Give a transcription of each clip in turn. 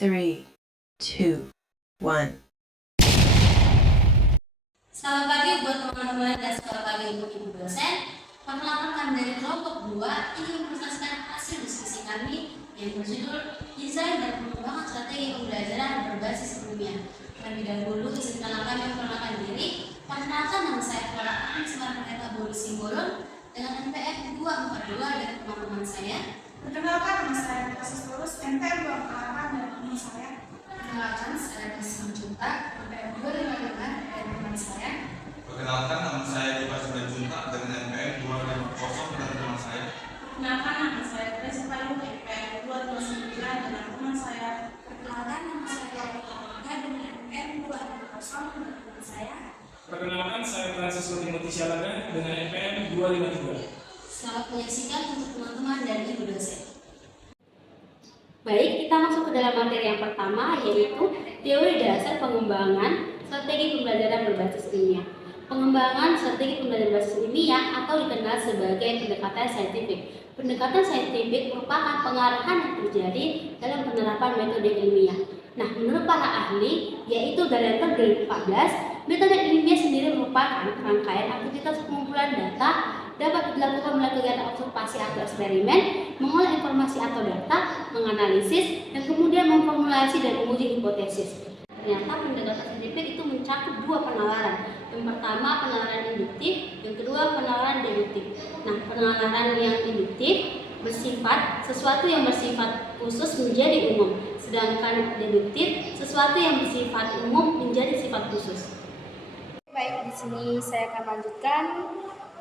3, 2, 1. Selamat pagi buat teman-teman dan selamat pagi untuk ibu dosen. Perkenalkan dari kelompok 2 ingin mempresentasikan hasil diskusi kami yang berjudul Desain dan Pengembangan Strategi Pembelajaran Berbasis Ilmiah. Terlebih dahulu izinkan kami memperkenalkan diri. Perkenalkan, nama saya Clara Anismar Boli Simbolon dengan NPM 242 dan teman-teman saya. Perkenalkan, nama saya Kasus Lurus NPM 248 dan teman saya. Perkenalkan, saya Kasih Junta NPM 255 dan teman saya. Perkenalkan, nama saya Dipa Junta dengan NPM 250 dan teman saya. Perkenalkan, nama saya Grace Payu NPM 229 dengan teman saya. Perkenalkan, nama saya Laura dengan NPM 250 dan teman saya. Perkenalkan, saya Francisco Timothy Syalaga dengan NPM 253. Selamat menyaksikan untuk teman-teman dan ibu dosen. Baik, kita masuk ke dalam materi yang pertama, yaitu teori dasar pengembangan strategi pembelajaran berbasis ilmiah. Pengembangan strategi pembelajaran berbasis ilmiah atau dikenal sebagai pendekatan saintifik. Pendekatan saintifik merupakan pengarahan yang terjadi dalam penerapan metode ilmiah. Nah, menurut para ahli, yaitu dari tahun 2014, metode ilmiah sendiri merupakan rangkaian aktivitas pengumpulan data dapat dilakukan melalui kegiatan observasi atau eksperimen, mengolah informasi atau data, menganalisis, dan kemudian memformulasi dan menguji hipotesis. Ternyata pendekatan saintifik itu mencakup dua penalaran. Yang pertama penalaran induktif, yang kedua penalaran deduktif. Nah, penalaran yang induktif bersifat sesuatu yang bersifat khusus menjadi umum, sedangkan deduktif sesuatu yang bersifat umum menjadi sifat khusus. Baik, di sini saya akan lanjutkan.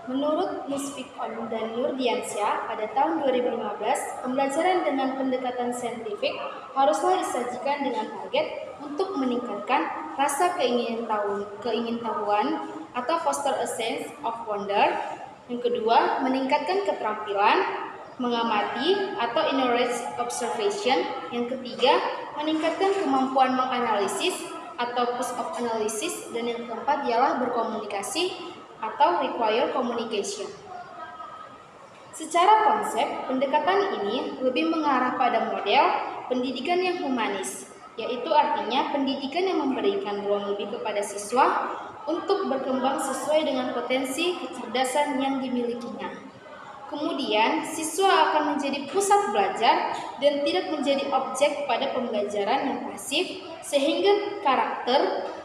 Menurut Musfikon dan Nurdiansyah, pada tahun 2015, pembelajaran dengan pendekatan saintifik haruslah disajikan dengan target untuk meningkatkan rasa keingintahuan atau foster a sense of wonder. Yang kedua, meningkatkan keterampilan mengamati atau inner observation. Yang ketiga, meningkatkan kemampuan menganalisis atau push of analysis. Dan yang keempat ialah berkomunikasi atau require communication. Secara konsep, pendekatan ini lebih mengarah pada model pendidikan yang humanis, yaitu artinya pendidikan yang memberikan ruang lebih kepada siswa untuk berkembang sesuai dengan potensi kecerdasan yang dimilikinya. Kemudian, siswa akan menjadi pusat belajar dan tidak menjadi objek pada pembelajaran yang pasif, sehingga karakter,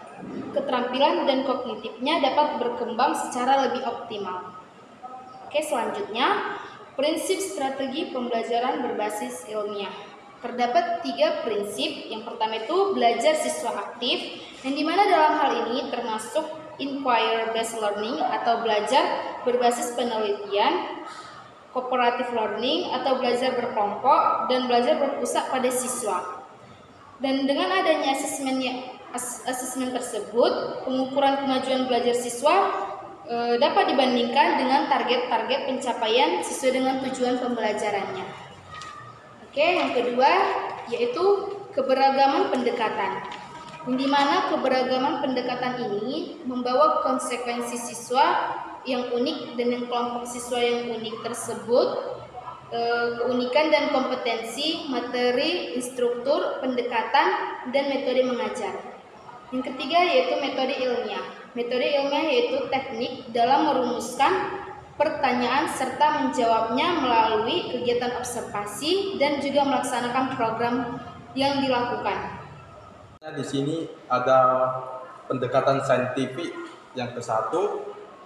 keterampilan dan kognitifnya dapat berkembang secara lebih optimal. Oke, selanjutnya prinsip strategi pembelajaran berbasis ilmiah. Terdapat 3 prinsip. Yang pertama itu belajar siswa aktif, yang dimana dalam hal ini termasuk inquiry based learning atau belajar berbasis penelitian, cooperative learning atau belajar berkelompok, dan belajar berpusat pada siswa. Dan dengan adanya asesmen tersebut, pengukuran kemajuan belajar siswa dapat dibandingkan dengan target-target pencapaian sesuai dengan tujuan pembelajarannya. Oke, yang kedua yaitu keberagaman pendekatan, di mana keberagaman pendekatan ini membawa konsekuensi siswa yang unik dan yang kelompok siswa yang unik tersebut, keunikan dan kompetensi, materi, instruktur, pendekatan, dan metode mengajar. Yang ketiga yaitu metode ilmiah. Metode ilmiah yaitu teknik dalam merumuskan pertanyaan serta menjawabnya melalui kegiatan observasi dan juga melaksanakan program yang dilakukan. Di sini ada pendekatan saintifik yang ke-1,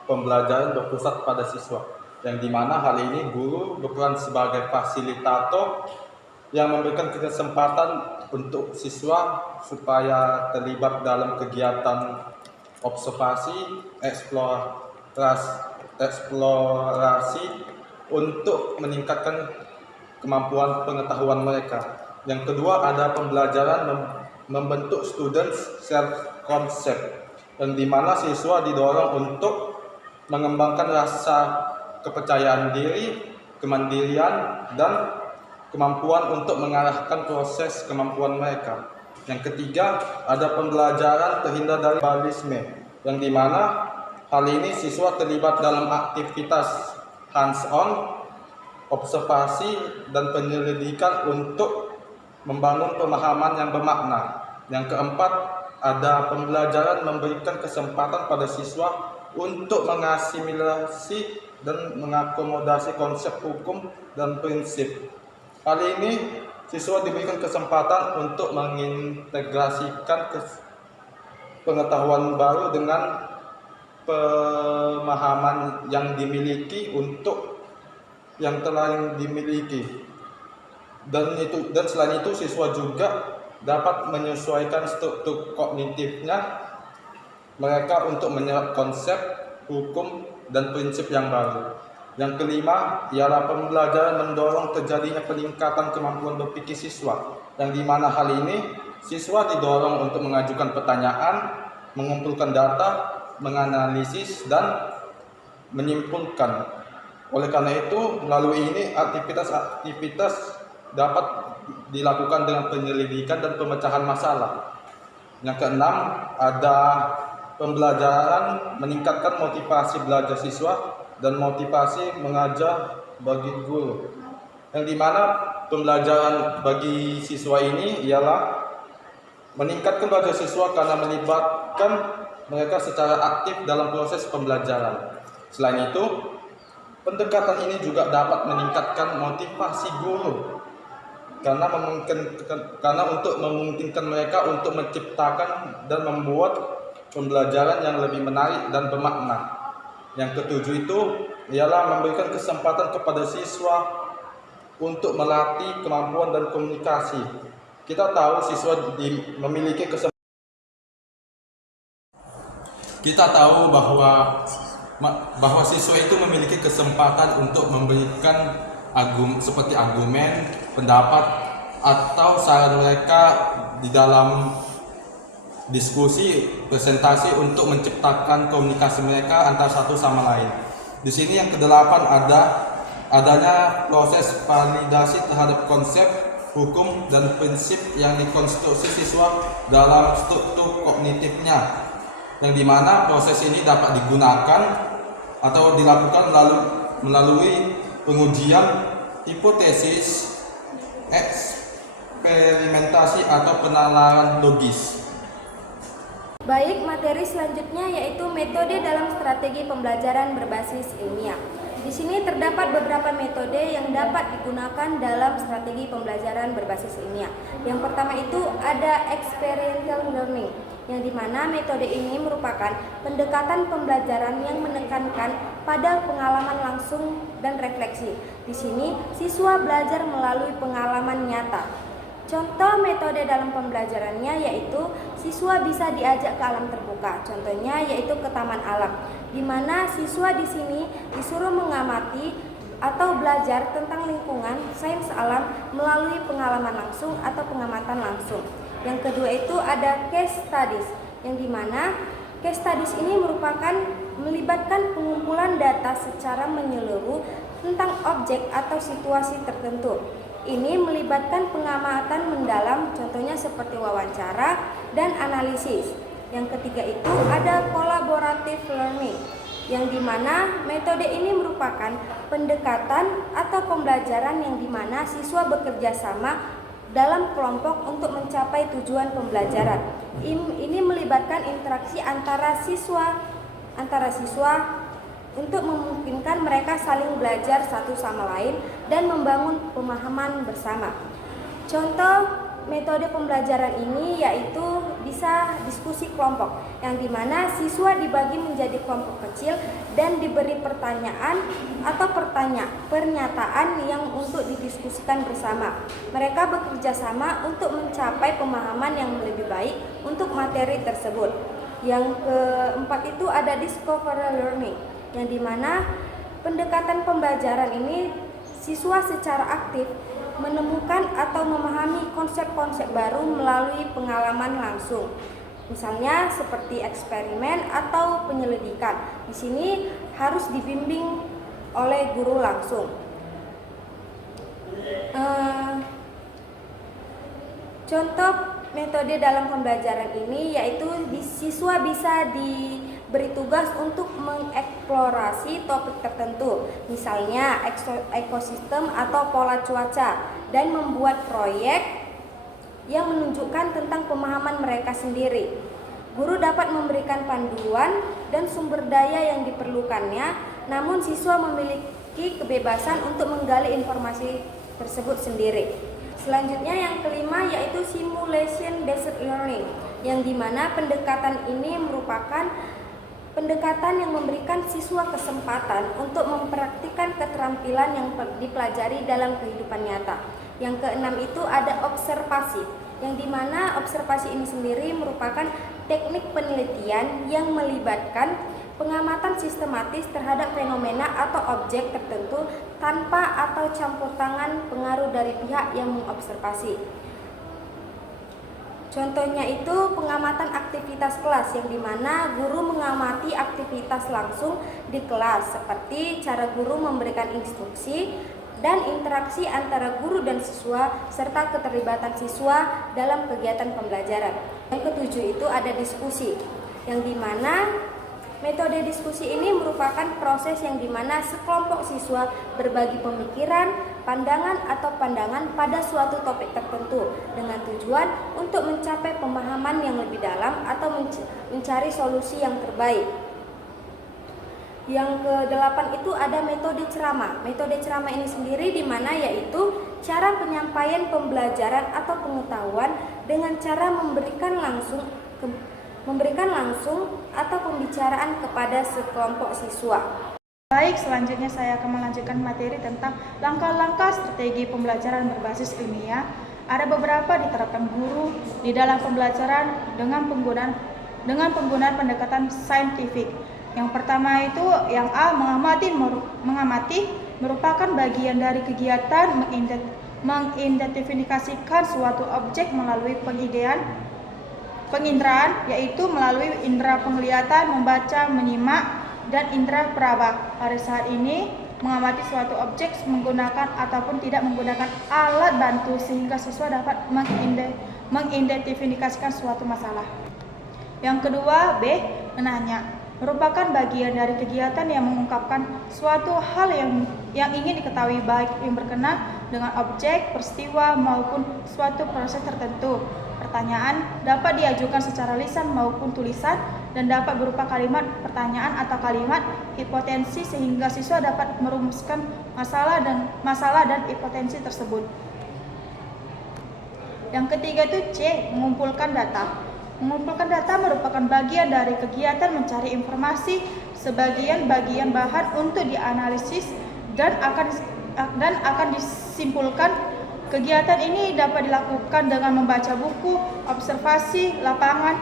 pembelajaran berpusat pada siswa, yang dimana hal ini guru berperan sebagai fasilitator yang memberikan kesempatan untuk siswa supaya terlibat dalam kegiatan observasi, eksplorasi untuk meningkatkan kemampuan pengetahuan mereka. Yang kedua ada pembelajaran membentuk students self concept, yang dimana siswa didorong untuk mengembangkan rasa kepercayaan diri, kemandirian, dan kemampuan untuk mengarahkan proses kemampuan mereka. Yang ketiga, ada pembelajaran terhindar dari tribalisme, yang dimana hal ini siswa terlibat dalam aktivitas hands-on, observasi, dan penyelidikan untuk membangun pemahaman yang bermakna. Yang keempat, ada pembelajaran memberikan kesempatan pada siswa untuk mengasimilasi dan mengakomodasi konsep hukum dan prinsip. Kali ini, siswa diberikan kesempatan untuk mengintegrasikan pengetahuan baru dengan pemahaman yang dimiliki untuk yang telah dimiliki. Dan selain itu, siswa juga dapat menyesuaikan struktur kognitifnya mereka untuk menyerap konsep, hukum, dan prinsip yang baru. Yang kelima, ialah pembelajaran mendorong terjadinya peningkatan kemampuan berpikir siswa, yang dimana hal ini siswa didorong untuk mengajukan pertanyaan, mengumpulkan data, menganalisis, dan menyimpulkan. Oleh karena itu, melalui ini aktivitas dapat dilakukan dengan penyelidikan dan pemecahan masalah. Yang keenam, ada pembelajaran meningkatkan motivasi belajar siswa dan motivasi mengajar bagi guru. Yang dimana pembelajaran bagi siswa ini ialah meningkatkan belajar siswa karena melibatkan mereka secara aktif dalam proses pembelajaran. Selain itu, pendekatan ini juga dapat meningkatkan motivasi guru karena untuk memungkinkan mereka untuk menciptakan dan membuat pembelajaran yang lebih menarik dan bermakna. Yang ketujuh itu ialah memberikan kesempatan kepada siswa untuk melatih kemampuan dan komunikasi. Kita tahu siswa memiliki kesempatan. Kita tahu bahwa siswa itu memiliki kesempatan untuk memberikan seperti argumen, pendapat, atau saran mereka di dalam diskusi, presentasi untuk menciptakan komunikasi mereka antara satu sama lain. Di sini yang kedelapan adanya proses validasi terhadap konsep, hukum, dan prinsip yang dikonstruksi siswa dalam struktur kognitifnya, yang dimana proses ini dapat digunakan atau dilakukan melalui pengujian hipotesis, eksperimentasi, atau penalaran logis. Baik, materi selanjutnya yaitu metode dalam strategi pembelajaran berbasis ilmiah. Di sini terdapat beberapa metode yang dapat digunakan dalam strategi pembelajaran berbasis ilmiah. Yang pertama itu ada experiential learning, yang dimana metode ini merupakan pendekatan pembelajaran yang menekankan pada pengalaman langsung dan refleksi. Di sini siswa belajar melalui pengalaman nyata. Contoh metode dalam pembelajarannya yaitu siswa bisa diajak ke alam terbuka. Contohnya yaitu ke taman alam, di mana siswa di sini disuruh mengamati atau belajar tentang lingkungan, sains alam melalui pengalaman langsung atau pengamatan langsung. Yang kedua itu ada case studies, yang dimana case studies ini merupakan melibatkan pengumpulan data secara menyeluruh tentang objek atau situasi tertentu. Ini melibatkan pengamatan mendalam, contohnya seperti wawancara dan analisis. Yang ketiga itu ada collaborative learning, yang dimana metode ini merupakan pendekatan atau pembelajaran yang dimana siswa bekerja sama dalam kelompok untuk mencapai tujuan pembelajaran. Ini melibatkan interaksi antara siswa untuk memungkinkan mereka saling belajar satu sama lain dan membangun pemahaman bersama. Contoh metode pembelajaran ini yaitu bisa diskusi kelompok, yang dimana siswa dibagi menjadi kelompok kecil dan diberi pertanyaan atau pernyataan yang untuk didiskusikan bersama. Mereka bekerja sama untuk mencapai pemahaman yang lebih baik untuk materi tersebut. Yang keempat itu ada discovery learning, yang dimana pendekatan pembelajaran ini siswa secara aktif menemukan atau memahami konsep-konsep baru melalui pengalaman langsung. Misalnya seperti eksperimen atau penyelidikan. Di sini harus dibimbing oleh guru langsung. Contoh metode dalam pembelajaran ini yaitu siswa bisa diberi tugas untuk mengeksplorasi topik tertentu, misalnya ekosistem atau pola cuaca, dan membuat proyek yang menunjukkan tentang pemahaman mereka sendiri. Guru dapat memberikan panduan dan sumber daya yang diperlukannya, namun siswa memiliki kebebasan untuk menggali informasi tersebut sendiri. Selanjutnya yang kelima yaitu simulation based learning, yang dimana pendekatan ini merupakan pendekatan yang memberikan siswa kesempatan untuk mempraktikkan keterampilan yang dipelajari dalam kehidupan nyata. Yang keenam itu ada observasi, yang dimana observasi ini sendiri merupakan teknik penelitian yang melibatkan pengamatan sistematis terhadap fenomena atau objek tertentu tanpa atau campur tangan pengaruh dari pihak yang mengobservasi. Contohnya itu pengamatan aktivitas kelas, yang dimana guru mengamati aktivitas langsung di kelas seperti cara guru memberikan instruksi dan interaksi antara guru dan siswa serta keterlibatan siswa dalam kegiatan pembelajaran. Yang ketujuh itu ada diskusi, yang dimana metode diskusi ini merupakan proses yang dimana sekelompok siswa berbagi pemikiran, pandangan atau pandangan pada suatu topik tertentu dengan tujuan untuk mencapai pemahaman yang lebih dalam atau mencari solusi yang terbaik. Yang kedelapan itu ada metode ceramah. Metode ceramah ini sendiri di mana yaitu cara penyampaian pembelajaran atau pengetahuan dengan cara memberikan langsung atau pembicaraan kepada sekelompok siswa. Baik, selanjutnya saya akan melanjutkan materi tentang langkah-langkah strategi pembelajaran berbasis ilmiah. Ada beberapa diterapkan guru di dalam pembelajaran dengan penggunaan pendekatan saintifik. Yang pertama itu yang A, mengamati merupakan bagian dari kegiatan mengidentifikasikan suatu objek melalui penginderaan, yaitu melalui indera penglihatan, membaca, menyimak, dan indera peraba. Pada saat ini, mengamati suatu objek menggunakan ataupun tidak menggunakan alat bantu sehingga siswa dapat mengidentifikasikan suatu masalah. Yang kedua, B, menanya. Merupakan bagian dari kegiatan yang mengungkapkan suatu hal yang ingin diketahui, baik yang berkenaan dengan objek, peristiwa, maupun suatu proses tertentu. Pertanyaan dapat diajukan secara lisan maupun tulisan dan dapat berupa kalimat pertanyaan atau kalimat hipotensi sehingga siswa dapat merumuskan masalah dan hipotensi tersebut. Yang ketiga itu C, mengumpulkan data. Mengumpulkan data merupakan bagian dari kegiatan mencari informasi sebagian bahan untuk dianalisis dan akan disimpulkan. Kegiatan ini dapat dilakukan dengan membaca buku, observasi lapangan,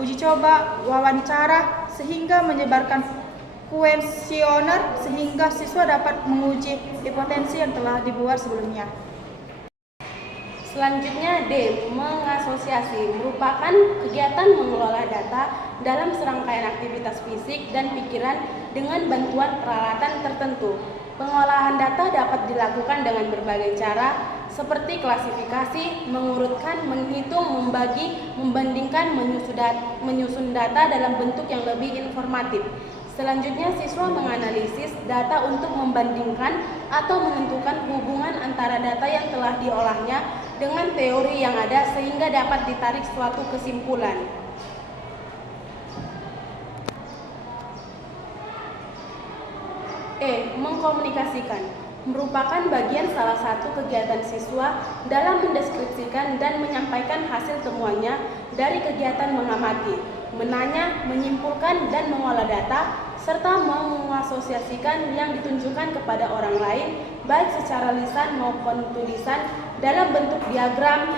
uji coba, wawancara, sehingga menyebarkan kuesioner sehingga siswa dapat menguji hipotensi yang telah dibuat sebelumnya. Selanjutnya D, mengasosiasi, merupakan kegiatan mengelola data dalam serangkaian aktivitas fisik dan pikiran dengan bantuan peralatan tertentu. Pengolahan data dapat dilakukan dengan berbagai cara seperti klasifikasi, mengurutkan, menghitung, membagi, membandingkan, menyusun data dalam bentuk yang lebih informatif. Selanjutnya, siswa menganalisis data untuk membandingkan atau menentukan hubungan antara data yang telah diolahnya dengan teori yang ada sehingga dapat ditarik suatu kesimpulan. E, mengkomunikasikan, merupakan bagian salah satu kegiatan siswa dalam mendeskripsikan dan menyampaikan hasil temuannya dari kegiatan mengamati, menanya, menyimpulkan, dan mengolah data, serta mengasosiasikan yang ditunjukkan kepada orang lain, baik secara lisan maupun tulisan, dalam bentuk diagram,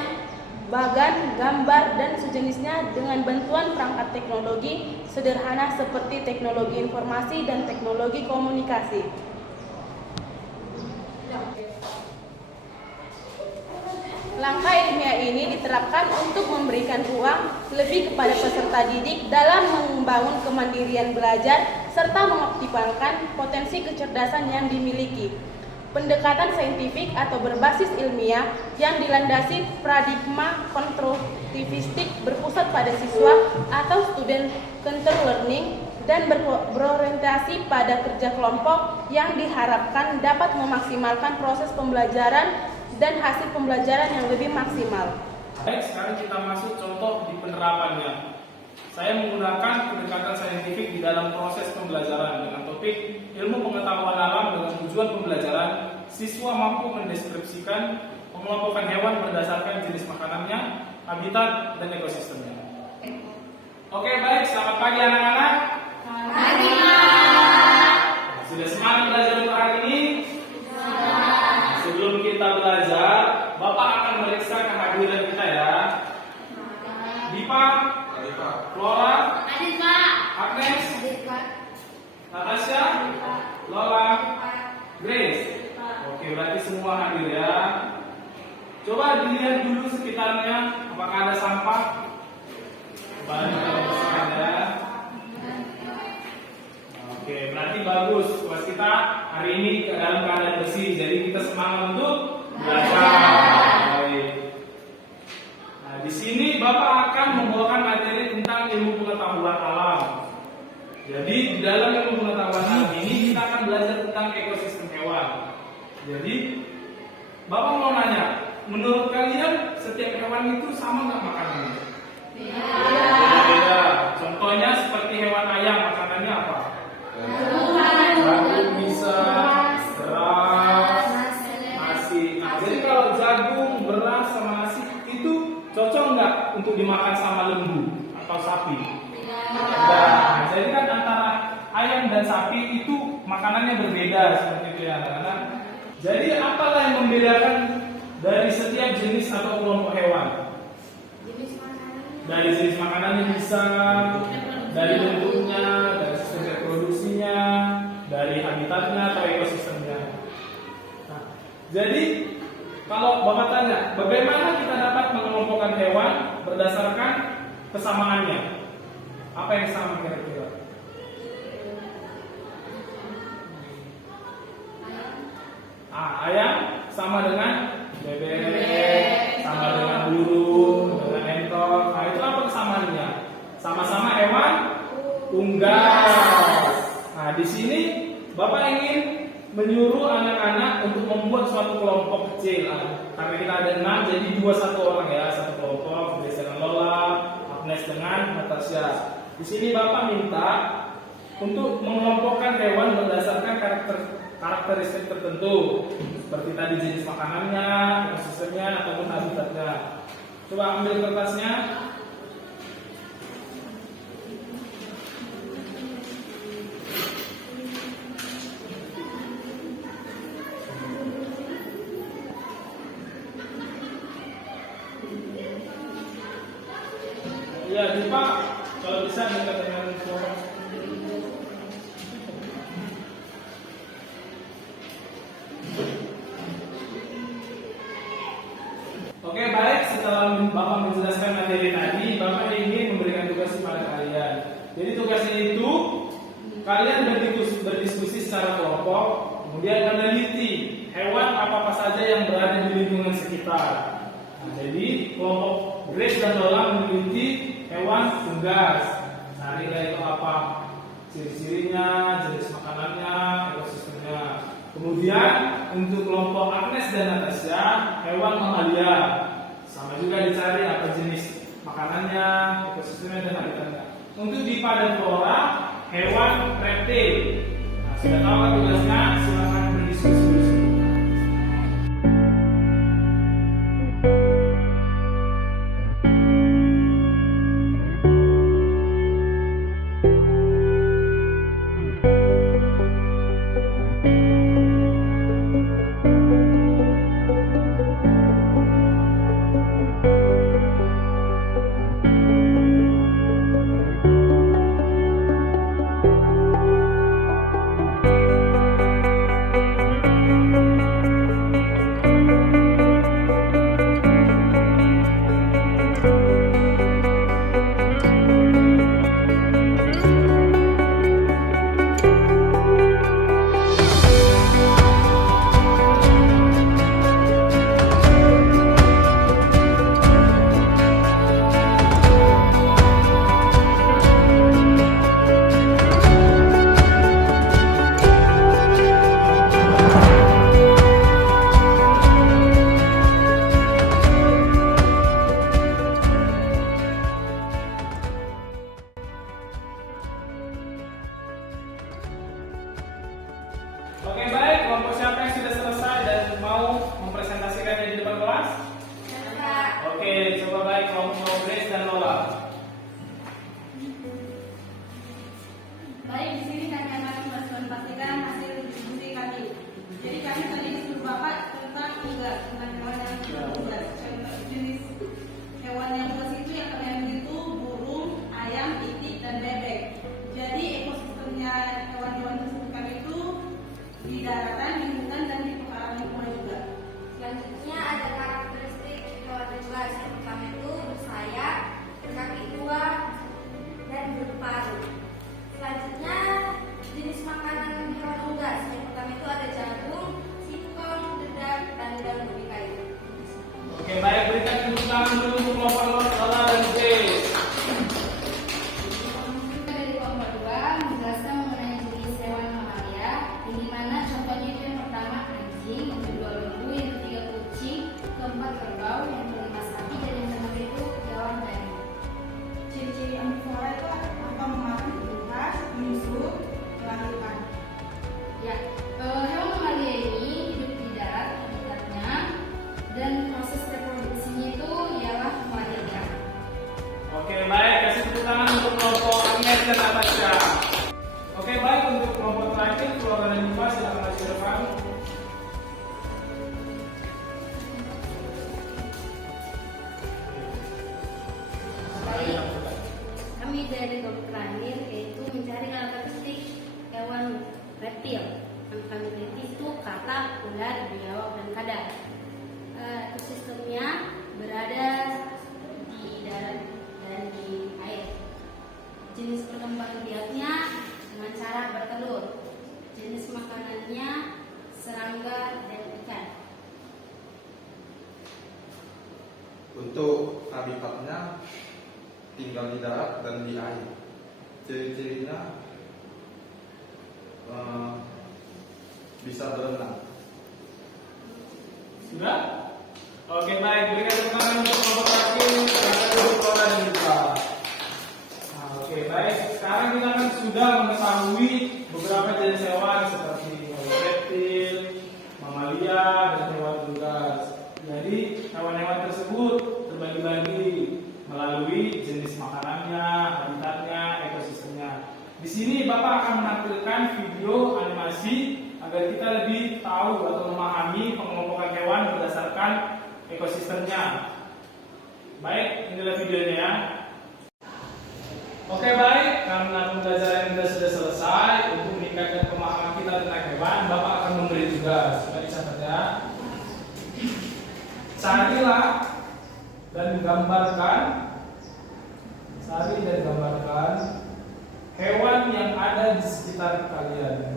bagan, gambar, dan sejenisnya dengan bantuan perangkat teknologi sederhana seperti teknologi informasi dan teknologi komunikasi. Langkah ilmiah ini diterapkan untuk memberikan ruang lebih kepada peserta didik dalam membangun kemandirian belajar serta mengoptimalkan potensi kecerdasan yang dimiliki. Pendekatan saintifik atau berbasis ilmiah yang dilandasi paradigma konstruktivistik berpusat pada siswa atau student-centered learning dan berorientasi pada kerja kelompok yang diharapkan dapat memaksimalkan proses pembelajaran dan hasil pembelajaran yang lebih maksimal. Baik, sekarang kita masuk contoh di penerapannya. Saya menggunakan pendekatan saintifik di dalam proses pembelajaran dengan topik ilmu pengetahuan alam dengan tujuan pembelajaran. Siswa mampu mendeskripsikan pengelompokan hewan berdasarkan jenis makanannya, habitat, dan ekosistemnya. Oke, baik. Selamat pagi anak-anak. Pagi, Pak. Sudah semangat belajar untuk hari ini? Sebelum kita belajar, Bapak akan meriksa kehadiran kita ya. Dipa, Flora, Adit, Pak. Agnes, Natasha, Lola, Grace. Oke, berarti semua hadir ya. Coba dilihat dulu sekitarnya, apakah ada sampah? Banyak ya. Oke, berarti bagus. Kelas kita hari ini dalam keadaan bersih, jadi kita semangat untuk belajar. Baik. Nah, di sini Bapak akan membawakan materi tentang ilmu pengetahuan alam. Jadi di dalam ilmu pengetahuan alam ini kita akan belajar tentang ekosistem hewan. Jadi Bapak mau nanya, menurut kalian setiap hewan itu sama nggak makanannya? Beda. Contohnya seperti hewan ayam, makanannya apa? Jagung bisa, beras, nasi. Nah, jadi kalau jagung, beras, sama nasi itu cocok nggak untuk dimakan sama lembu atau sapi? Nah, jadi kan antara ayam dan sapi itu makanannya berbeda seperti itu ya anak-anak. Jadi apalah yang membedakan dari setiap jenis atau kelompok hewan? Dari jenis makanannya bisa, dari bentuknya, dari sistem reproduksinya, dari habitatnya atau ekosistemnya. Nah, jadi kalau Bapak tanya, bagaimana kita dapat mengelompokkan hewan berdasarkan kesamaannya? Apa yang sama kira-kira? Ayam sama dengan bebek, sama dengan burung, dengan entok. Nah, itu apa kesamaannya? Sama-sama hewan unggas. Nah, di sini Bapak ingin menyuruh anak-anak untuk membuat suatu kelompok kecil. Karena kita ada 6, jadi 2 orang ya, satu kelompok. Grace dengan Lola, Agnes dengan Natasha. Di sini Bapak minta untuk mengelompokkan hewan berdasarkan karakteristik tertentu, seperti tadi jenis makanannya, ekosistemnya, ataupun habitatnya. Coba ambil kertasnya. Ya, Pak, kalau bisa dekat dengan forum. Oke, baik. Setelah Bapak menjelaskan materi tadi, Bapak ingin memberikan tugas kepada kalian. Jadi tugasnya itu kalian berdiskusi secara kelompok, kemudian meneliti hewan apa saja yang berada di lingkungan sekitar. Nah, jadi kelompok Grace dan Lola meneliti hewan unggas. Cari itu apa? Ciri-cirinya, jenis makanannya, ekosistemnya. Kemudian untuk kelompok Agnes dan Natasha, hewan mamalia. Sama juga dicari apa jenis makanannya, ekosistemnya, dan habitatnya. Untuk Dipa dan Flora, hewan reptil. Nah, sudah tahu kan tugasnya? Silakan berdiskusi. baik kelompok Grace dan Lola. Baik, di sini kami akan mempresentasikan hasil diskusi kami. Jadi kami tadi disuruh Bapak tentang unggas, tentang hewan yang unggas. Jenis hewan yang unggas itu yang kami ambil itu burung, ayam, itik, dan bebek. Jadi ekosistemnya hewan-hewan tersebut kami itu di daratan, di hutan, dan di pekarangan lingkungan juga. Selanjutnya ada karakteristik hewan unggas. Yang pertama itu bersayap, berkaki dua, dan berparu. Selanjutnya jenis makanan hewan unggas. Yang pertama itu ada jagung, singkong, dedak, dan daun ubi kayu. Oke, baik, berikan tepuk tangan dulu untuk kelompok Lola dan Grace. Dari kelompok 2 menjelaskan mengenai jenis hewan mamalia, yang dimana contohnya itu yang pertama anjing, yang kedua lembu, yang ketiga kucing, keempat kerbau, yang kelima sapi, dan yang keenam itu hewan tadi. Ciri-ciri omnivora itu apa? Memakan, khas, menyusup, melahirkan. Ya, hewan mamalia ini hidup di darat habitatnya, dan proses reproduksinya itu ialah melahirkan. Oke, baik, kasih tepuk tangan untuk kelompok Agnes dan Natasha. Oke, baik, untuk kelompok terakhir Flora dan Diva, silakan maju ke depan. Baik, kami dari kelompok terakhir yaitu mencari karakteristik hewan reptil. Yang kami teliti itu katak, ular, biawak, dan kadal. Ekosistemnya berada di darat dan di air. Jenis perkembangan biaknya dengan cara bertelur. Jenis makanannya serangga dan ikan. Untuk habitatnya tinggal di darat dan di air. Ciri-cirinya bisa berenang. Sudah? Oke, baik, berikan tepuk tangan untuk kelompok terakhir, silakan duduk Flora dan Diva. Nah, oke, baik, sekarang kita kan sudah mengetahui beberapa jenis hewan seperti hewan reptil, mamalia, dan hewan unggas. Jadi, hewan-hewan tersebut terbagi-bagi melalui jenis makanannya, habitatnya, ekosistemnya. Di sini Bapak akan menampilkan video animasi agar kita lebih tahu atau memahami pengelompokan hewan berdasarkan ekosistemnya. Baik, inilah videonya ya. Oke, baik, karena pembelajaran kita sudah selesai. Untuk meningkatkan pemahaman kita tentang hewan, Bapak akan memberi tugas. Mari catat ya. Carilah dan gambarkan hewan yang ada di sekitar kalian.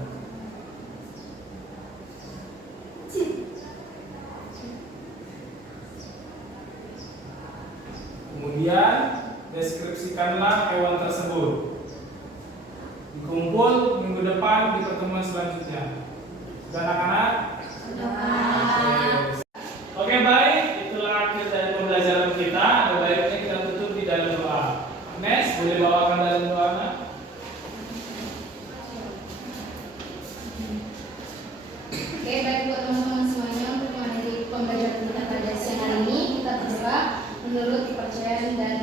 Kemudian deskripsikanlah hewan tersebut. Dikumpul minggu depan di pertemuan selanjutnya. Sudah anak-anak? Oke, baik, itulah akhir dari pembelajaran kita. Ada baiknya kita tutup di dalam doa. Agnes, boleh bawakan dalam doanya? Oke, baik buat teman-teman semuanya, untuk mengakhiri pembelajaran kita pada siang hari ini, kita berdoa menurut kepercayaan dan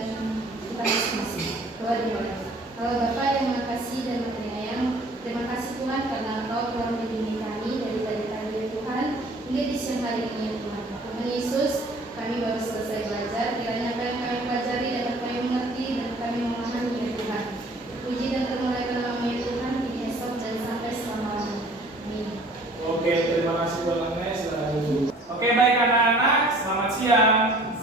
kita diskusi. Doa dimulai. Kalau Bapa yang Maha Kasih dan Maha Penyayang, terima kasih Tuhan karena Engkau telah melindungi kami dari tadi ya Tuhan hingga di siang hari ini ya Tuhan. Tuhan Yesus, kami baru selesai belajar. Kiranya apa yang kami pelajari dapat kami mengerti dan kami memahami ya Tuhan. Puji dan termuliakan nama ya Tuhan di esok dan sampai selama-lamanya. Amin. Oke, terima kasih buat Agnes. Oke, baik anak-anak, selamat siang.